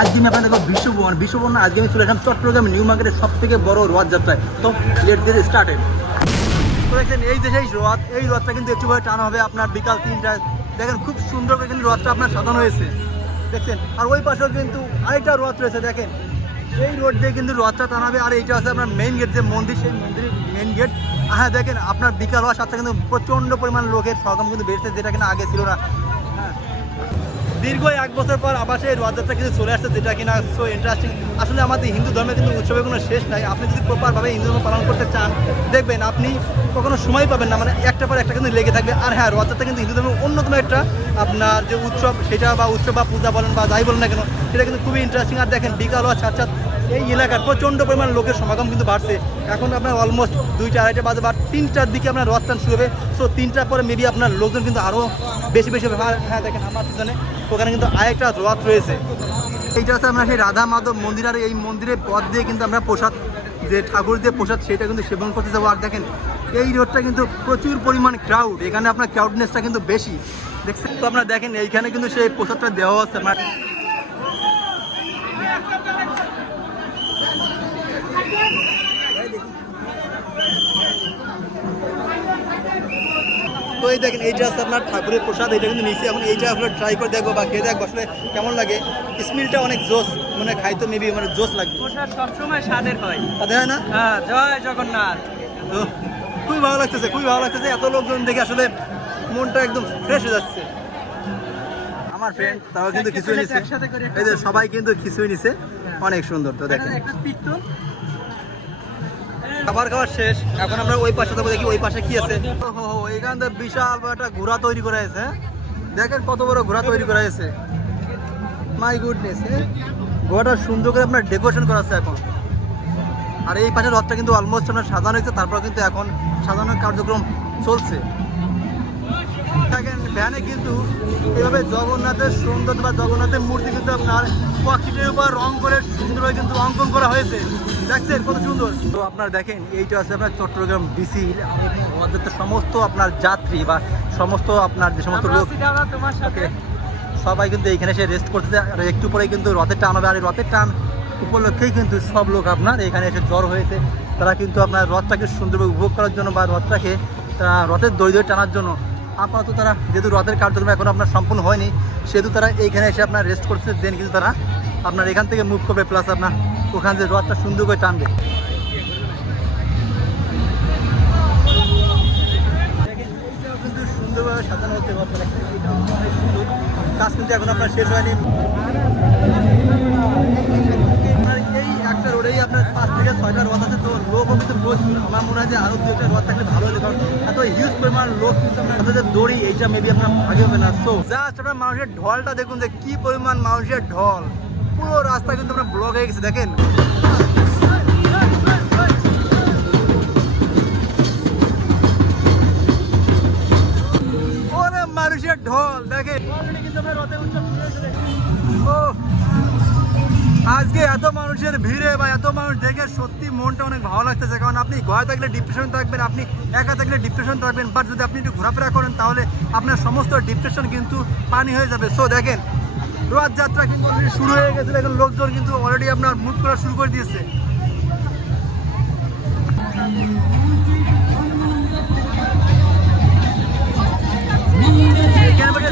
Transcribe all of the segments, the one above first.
আজকে আমি আপনাদের বিশ্বভবন। বিশ্বভবন আজকে আমি চলে আসলাম চট্টগ্রাম নিউ মার্কেটের সব থেকে বড় রথযাত্রায় তো লেট দিয়ে স্টার্টেড দেখছেন, এই যে সেই রথ, এই রথটা কিন্তু একটু পরে টানা হবে আপনার বিকাল তিনটায়। দেখেন, খুব সুন্দর করে কিন্তু রথটা আপনার সাজানো হয়েছে। দেখছেন, আর ওই পাশেও কিন্তু আরেকটা রথ রয়েছে, দেখেন। এই রোড দিয়ে কিন্তু রথটা টানাবে, আর এইটা আছে আপনার মেইন গেট যে মন্দির, সেই মন্দিরের মেইন গেট হ্যাঁ দেখেন, আপনার বিকাল হওয়ার সাথে কিন্তু প্রচণ্ড পরিমাণ লোকের সরগম কিন্তু বেড়েছে, যেটা কিনা আগে ছিল না। দীর্ঘ এক বছর পর আবার সেই রথযাত্রা কিন্তু চলে আসছে, যেটা কিনা সো ইন্টারেস্টিং আসলে আমাদের হিন্দু ধর্মে কিন্তু উৎসবের কোনো শেষ নাই। আপনি যদি প্রপারভাবে হিন্দু ধর্ম পালন করতে চান, দেখবেন আপনি কখনো সময় পাবেন না মানে একটা পর একটা কিন্তু লেগে থাকবে। আর হ্যাঁ রথযাত্রা কিন্তু হিন্দু ধর্মের অন্যতম একটা আপনার যে উৎসব, সেটা বা উৎসব বা পূজা বলেন বা যাই বলেন না কেন, সেটা কিন্তু খুবই ইন্টারেস্টিং আর দেখেন বিকাল হওয়ার সাত এই এলাকার প্রচণ্ড পরিমাণ লোকের সমাগম কিন্তু বাড়ছে। এখন আপনার অলমোস্ট দুইটা, আড়াইটা বাজে বা তিনটার দিকে আপনার রথ টান শুরু হবে। সো তিনটার পরে মেবি আপনার লোকজন কিন্তু আরও বেশি বেশি হবে। হ্যাঁ দেখেন, আমার পিছনে ওখানে কিন্তু আরেকটা রথ রয়েছে। এইটা হচ্ছে আমরা সেই রাধা মাধব মন্দির, আর এই মন্দিরের পথ দিয়ে কিন্তু আমরা প্রসাদ, যে ঠাকুর দিয়ে প্রসাদ, সেটা কিন্তু সেবন করতে যাব। আর দেখেন, এই রোডটা কিন্তু প্রচুর পরিমাণ ক্রাউড এখানে আপনার ক্রাউডনেসটা কিন্তু বেশি। দেখছেন? তো আপনারা দেখেন, এইখানে কিন্তু সেই প্রসাদটা দেওয়া হচ্ছে। আপনার এই দেখেন এইটা আছে আপনার ঠাকুরের প্রসাদ এটা কিন্তু নিচে। এখন এইটা আপনার ট্রাই করে দেখব বা খেয়ে দেখব আসলে কেমন লাগে। স্মেলটা অনেক জোস মানে খাইতে মেবি মানে জোস লাগবে। প্রসাদ সবসময় স্বাদের হয়। হয় না? হ্যাঁ জয় জগন্নাথ। খুবই ভালো লাগতেছে খুবই ভালো লাগতেছে। এত লোকজন দেখে আসলে মনটা একদম ফ্রেশ হয়ে যাচ্ছে। আমার ফ্রেন্ড তাও কিন্তু খিচুড়ি নিছে। এই যে সবাই কিন্তু খিচুড়ি নিছে। অনেক সুন্দর তো দেখেন। একটা পিত্তল। খাবার খাওয়া শেষ। এখন আমরা ওই পাশে দেখি ওই পাশে কি আছে। থেকে বিশাল বড় একটা ঘোড়া তৈরি করা হয়েছে হ্যাঁ? দেখেন কত বড় ঘোড়া তৈরি করা হয়েছে। মাই গুডনেস ঘোড়াটা সুন্দর করে আপনার ডেকোরেশন করা আছে এখন। আর এই পাশে রথটা কিন্তু অলমোস্ট আপনার সাজানো হয়েছে তারপর কিন্তু এখন সাজানোর কার্যক্রম চলছে। দেখেন ভ্যানে কিন্তু এইভাবে জগন্নাথের সৌন্দর্য বা জগন্নাথের মূর্তি কিন্তু আপনার পাখিটির উপর রং করে সুন্দরভাবে কিন্তু অঙ্কন করা হয়েছে। দেখছেন কত সুন্দর। তো আপনার দেখেন এইটা আছে আপনার চট্টগ্রাম ডিসি আমাদের তো সমস্ত আপনার যাত্রী বা সমস্ত আপনার যে সমস্ত লোক সবাই কিন্তু এইখানে এসে রেস্ট করতেছে। আর একটু পরেই কিন্তু রথের টান হবে। আর এই রথের টান উপলক্ষেই কিন্তু সব লোক আপনার এখানে এসে জ্বর হয়েছে। তারা কিন্তু আপনার রথটাকে সুন্দরভাবে উপভোগ করার জন্য বা রথটাকে তারা রথের দই দই টানার জন্য আপাতত তারা যেহেতু রথের কার্যক্রম এখন আপনার সম্পূর্ণ হয়নি সেহেতু তারা এইখানে এসে আপনার রেস্ট করছে দেন কিন্তু তারা আপনার এখান থেকে মুভ করবে প্লাস আপনার ওখান থেকে রথটা সুন্দর করে টানবে। কিন্তু সুন্দরভাবে সাজানো। কাজ কিন্তু এখন আপনার শেষ হয়নি। এই একটা রোডেই আপনার পাঁচ থেকে ছয়টা রথ আছে, তো লোকও কিন্তু প্রচুর। আমার মনে হয় যে আরও দু একটা রথ থাকলে ভালো হতো, কারণ এত হিউজ পরিমাণ লোক কিন্তু আপনার যে দড়ি, এইটা মেবি আপনার ভাগে হবে না। সো জাস্ট আপনার মানুষের ঢলটা দেখুন যে কি পরিমাণ মানুষের ঢল। পুরো রাস্তা কিন্তু আপনার ব্লক হয়ে গেছে আমরা দেখেন। ও আজকে এত মানুষের ভিড়ে বা এত মানুষ দেখে সত্যি মনটা অনেক ভালো লাগতেছে, কারণ আপনি ঘরে থাকলে ডিপ্রেশন থাকবেন, আপনি একা থাকলে ডিপ্রেশন থাকবেন বাট যদি আপনি একটু ঘোরাফেরা করেন, তাহলে আপনার সমস্ত ডিপ্রেশন কিন্তু পানি হয়ে যাবে। সো দেখেন রথযাত্রা কিন্তু শুরু হয়ে গেছে এখন লোকজন কিন্তু অলরেডি আপনার মুভ করা শুরু করে দিয়েছে।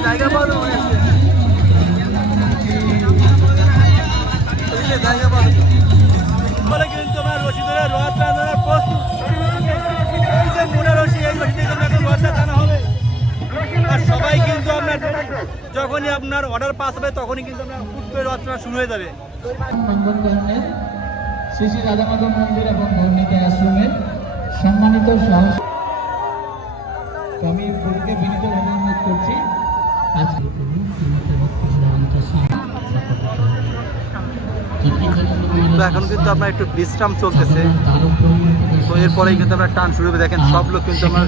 জায়গা পাওয়া জায়গা পাওয়া কিন্তু আমার রশি ধরে রথ প্রস্তুত। আর সবাই কিন্তু আপনার যখনই আপনার অর্ডার পাস হবে, তখনই কিন্তু আপনার হুট রচনা শুরু হয়ে যাবে। শ্রী শ্রী রাধামাধব মন্দির এবং ধর্মিকা আশ্রমের সম্মানিত সহ আমি গুরুকে বিনীত অনুরোধ করছি। তো এখন কিন্তু আপনার একটু বিশ্রাম চলতেছে। তো এরপরেই কিন্তু আমরা টান শুরু হবে। দেখেন, সব লোক কিন্তু আমার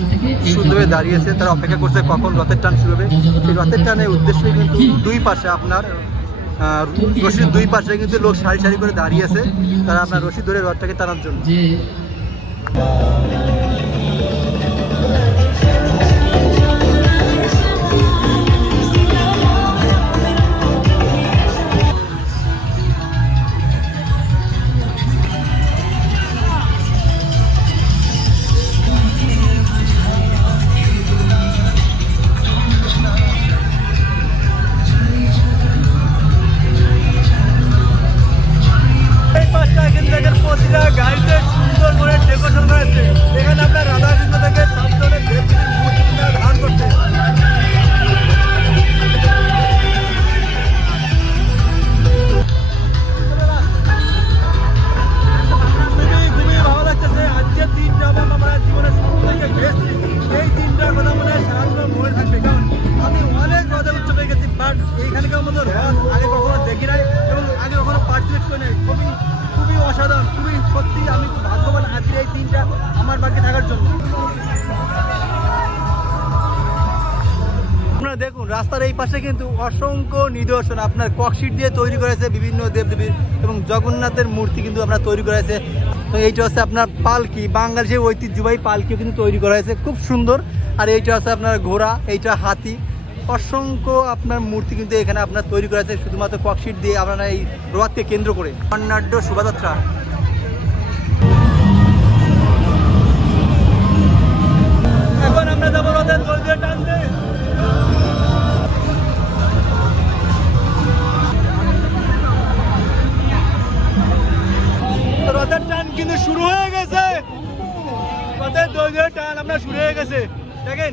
সুন্দরভাবে দাঁড়িয়েছে। তারা অপেক্ষা করছে কখন রথের টান শুরু হবে। সেই রথের টানের উদ্দেশ্যে কিন্তু দুই পাশে আপনার রশির দুই পাশে কিন্তু লোক সারি সারি করে দাঁড়িয়ে আছে তারা আপনার রশি ধরে রথটাকে টানার জন্য। বাট এইখানকার মতো রস আগে কখনো দেখি নাই এবং আগে কখনো পার্টিসিপেট করি নাই। খুবই খুবই অসাধারণ, খুবই সত্যি আমি খুব ভাগ্যবান আজকের এই দিনটা আমার বাড়িতে থাকার জন্য। আপনারা দেখুন, রাস্তার এই পাশে কিন্তু অসংখ্য নিদর্শন আপনার ককশিট দিয়ে তৈরি করেছে বিভিন্ন দেবদেবীর এবং জগন্নাথের মূর্তি কিন্তু আপনার তৈরি করেছে। তো এইটা হচ্ছে আপনার পালকি, বাংলাদেশের ঐতিহ্যবাহী পালকিও কিন্তু তৈরি করা হয়েছে, খুব সুন্দর। আর এইটা হচ্ছে আপনার ঘোড়া, এইটা হাতি। অসংখ্য আপনার মূর্তি কিন্তু এখানে আপনার তৈরি করা আছে, শুধুমাত্র ককশিট দিয়ে আপনারা এই রথকে কেন্দ্র করে। বর্ণাঢ্য শোভাযাত্রা। এখন আমরা যাব টানতে। টান কিন্তু শুরু হয়ে গেছে। রথের টান শুরু হয়ে গেছে। দেখেন।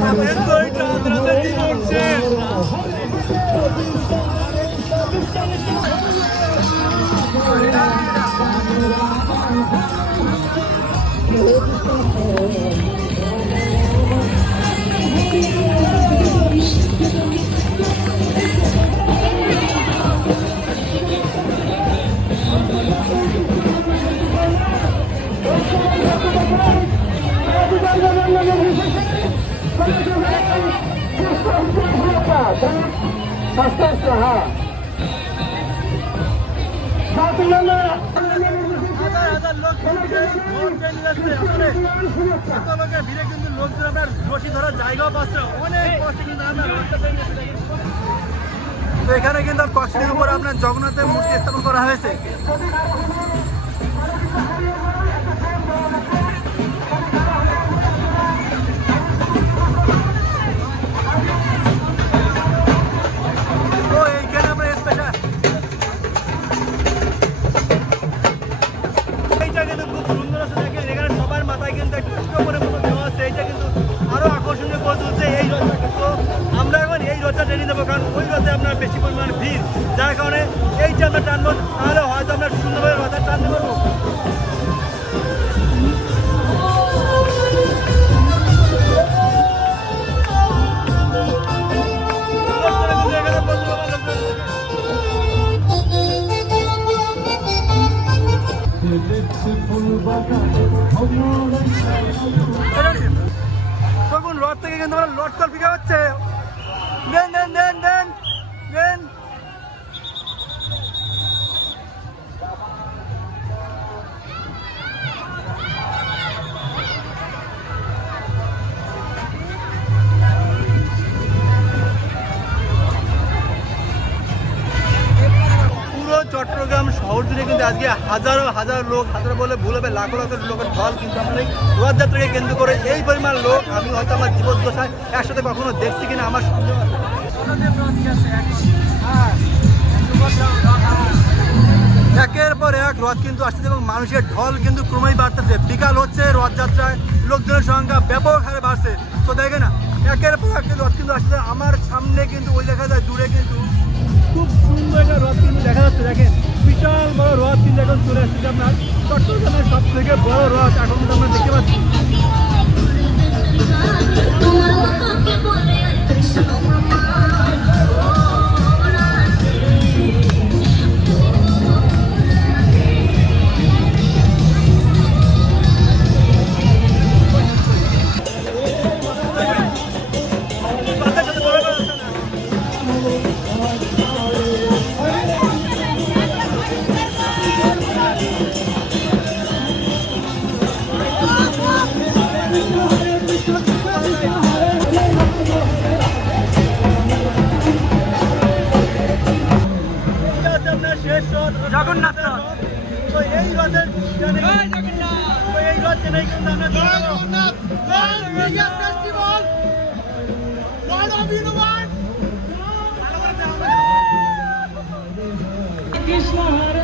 আমাদের দড়িটা কিন্তু লোকজন আপনার ধরার জায়গাও অনেক কিন্তু এখানে কিন্তু কষ্টের উপর আপনার জগন্নাথের মূর্তি স্থাপন করা হয়েছে। কিন্তু আজকে হাজারো, হাজার লোক, হাজার বলে ভুল হবে, লাখো লাখো লোকের ঢল কিন্তু আমরা এই রথযাত্রাকে কেন্দ্র করে এই পরিমাণ লোক, আমি হয়তো আমার জীবদ্দশায় একসাথে কখনো দেখছি কিনা আমার। একের পর এক রথ কিন্তু আসতেছে এবং মানুষের ঢল কিন্তু ক্রমেই বাড়তেছে। বিকাল হচ্ছে রথযাত্রায়, লোকজনের সংখ্যা ব্যাপক হারে বাড়ছে। তো দেখে না, একের পর এক রথ কিন্তু আসতেছে আমার সামনে কিন্তু ওই দেখা যায়, দূরে কিন্তু সুন্দর একটা রথ কিন্তু দেখা যাচ্ছে, দেখেন। বিশাল বড় রথ কিন্তু এখন চলে আসছে আপনার চট্টগ্রামের সব থেকে বড় রথ এখন কিন্তু আমরা দেখতে পাচ্ছি। জগন্নাথ রথ। তো এই রথের তো এই পাচ্ছেন এই কিন্তু আমরা কৃষ্ণ হরে হরে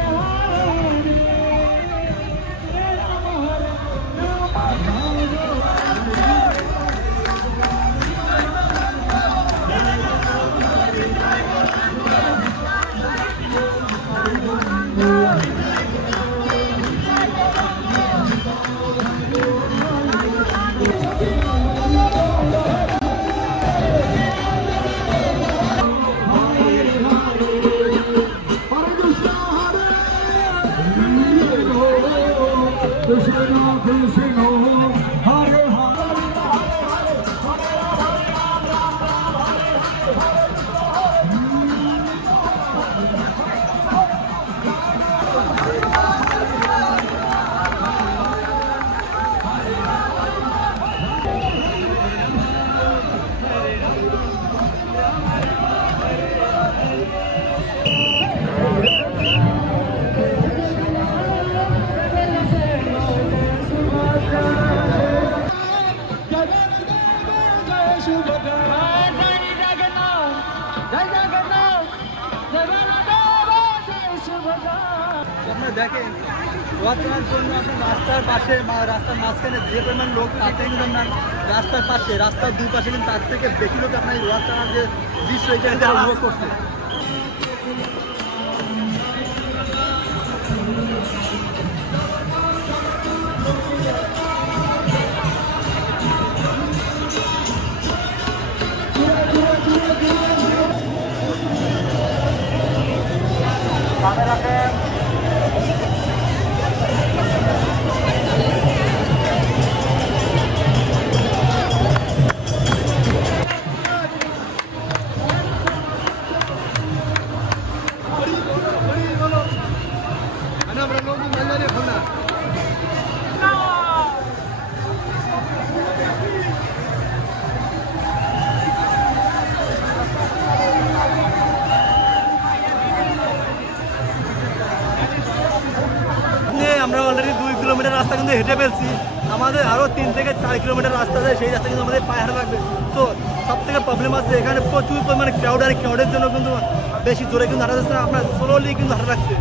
আপনারা টানার জন্য আপনার রাস্তার পাশে বা রাস্তার মাঝখানে যে পরিমাণ লোক তাতে কিন্তু আপনার রাস্তার পাশে, রাস্তার দুই পাশে কিন্তু তার থেকে বেশি লোক আপনার এই রথ যে দৃশ্য এটা উপভোগ করছে। হেঁটে ফেলছি। আমাদের আরও তিন থেকে চার কিলোমিটার রাস্তা আছে, সেই রাস্তা কিন্তু আমাদের পায়ে লাগবে। তো সব থেকে প্রবলেম আছে, এখানে প্রচুর পরিমাণে ক্রাউড আর ক্রাউডের জন্য কিন্তু বেশি জোরে কিন্তু হাঁটা যাচ্ছে না, আপনার স্লোলি কিন্তু হাঁটা লাগছে।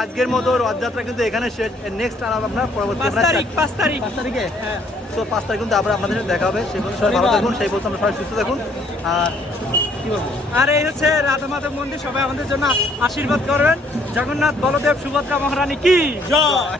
আজকের মতো রথযাত্রা কিন্তু এখানে শেষ। নেক্সট আর আপনার পরবর্তী পাঁচ তারিখ পাঁচ তারিখ। হ্যাঁ তো পাঁচ তারিখ কিন্তু আবার আপনাদের দেখা হবে। সেই বছর সবাই ভালো থাকুন সেই বছর আমরা সবাই সুস্থ থাকুন। আর কি বলব? আর এই হচ্ছে রাধা মাধব মন্দির সবাই আমাদের জন্য আশীর্বাদ করবেন। জগন্নাথ বলদেব সুভদ্রা মহারানী কি জয়!